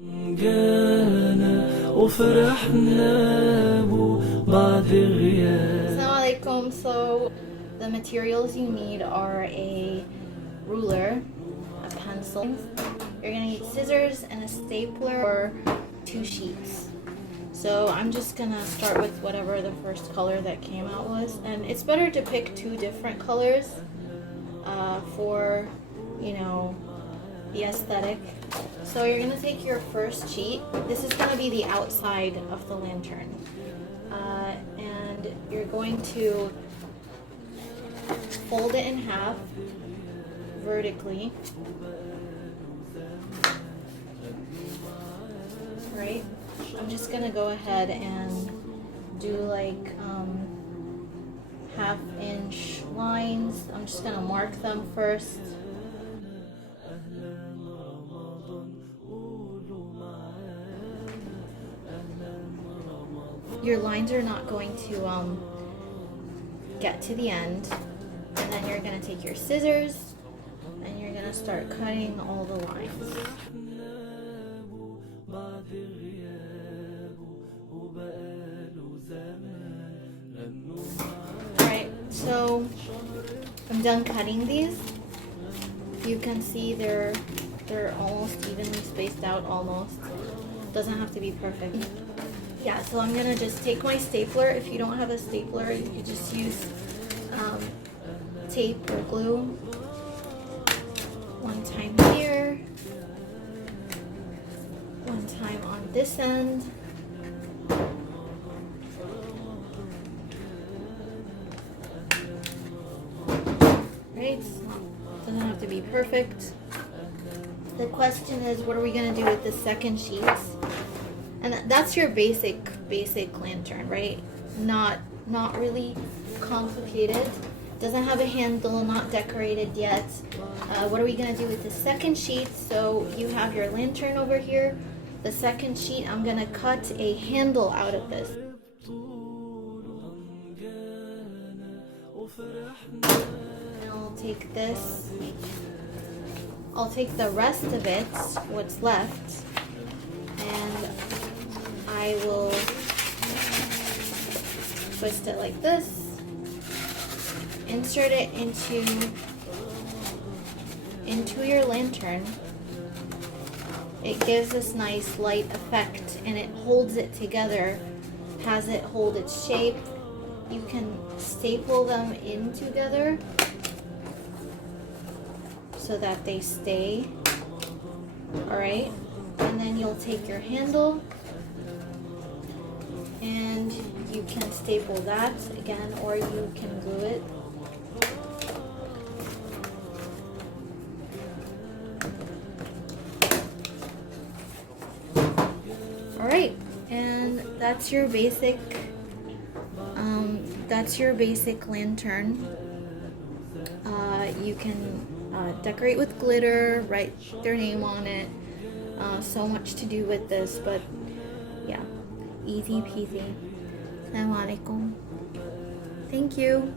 Assalamualaikum. So the materials you need are a ruler, a pencil. You're gonna need scissors and a stapler or 2 sheets. So I'm just gonna start with whatever the first color that came out was, and it's better to pick 2 different colors for, you know, the aesthetic. So you're gonna take your first sheet. This is gonna be the outside of the lantern, and you're going to fold it in half vertically. Right? I'm just gonna go ahead and do like 1/2-inch lines. I'm just gonna mark them first. Your lines are not going to get to the end, and then you're gonna take your scissors and you're gonna start cutting all the lines. Alright, so I'm done cutting these. You can see they're almost evenly spaced out, almost. Doesn't have to be perfect. Yeah, so I'm gonna just take my stapler. If you don't have a stapler, you could just use tape or glue. One time here, one time on this end. Right, doesn't have to be perfect. The question is, what are we gonna do with the second sheets? And that's your basic lantern, right? Not really complicated. Doesn't have a handle, not decorated yet. What are we gonna do with the second sheet? So you have your lantern over here. The second sheet, I'm gonna cut a handle out of this. And I'll take this. I'll take the rest of it, what's left, and I will twist it like this, insert it into your lantern. It gives this nice light effect and it holds it together, has it hold its shape. You can staple them in together so that they stay. Alright, and then you'll take your handle and you can staple that again, or you can glue it. Alright, and that's your basic lantern. You can decorate with glitter, write their name on it. So much to do with this, but yeah, easy peasy. Assalamualaikum. Thank you.